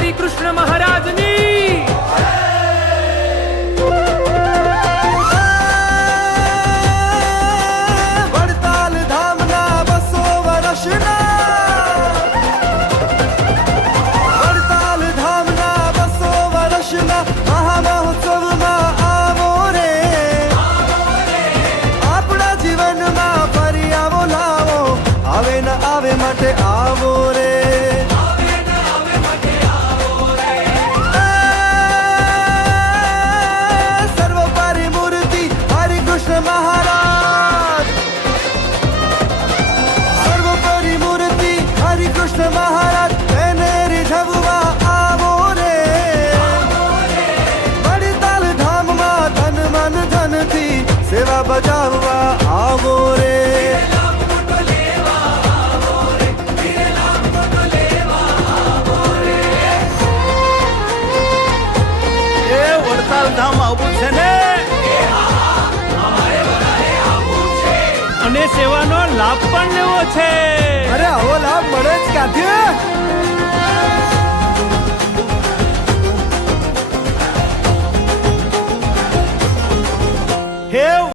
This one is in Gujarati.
હરિકૃષ્ણ મહારાજની વડતાલ ધામના 200 વર્ષના વડતાલ ધામના 200 વર્ષના મહામહોત્સવમાં આવો રે આપણા જીવનમાં ફરી આવો લાવો આવે ન આવે માટે આવો રે સર્વોપરી મૂર્તિ હરિકૃષ્ણ મહારાજ સર્વોપરી મૂર્તિ હરિકૃષ્ણ મહારાજ એને રીઝવવા આવો રે વડતાલ ધામમાં ધન મન ધનથી સેવા બજાવવા આવો રે એ વડતાલ ધામ આવું છે ને અને સેવાનો લાભ પણ લેવો છે. અરે આવો લાભ મળે જ ક્યાંથી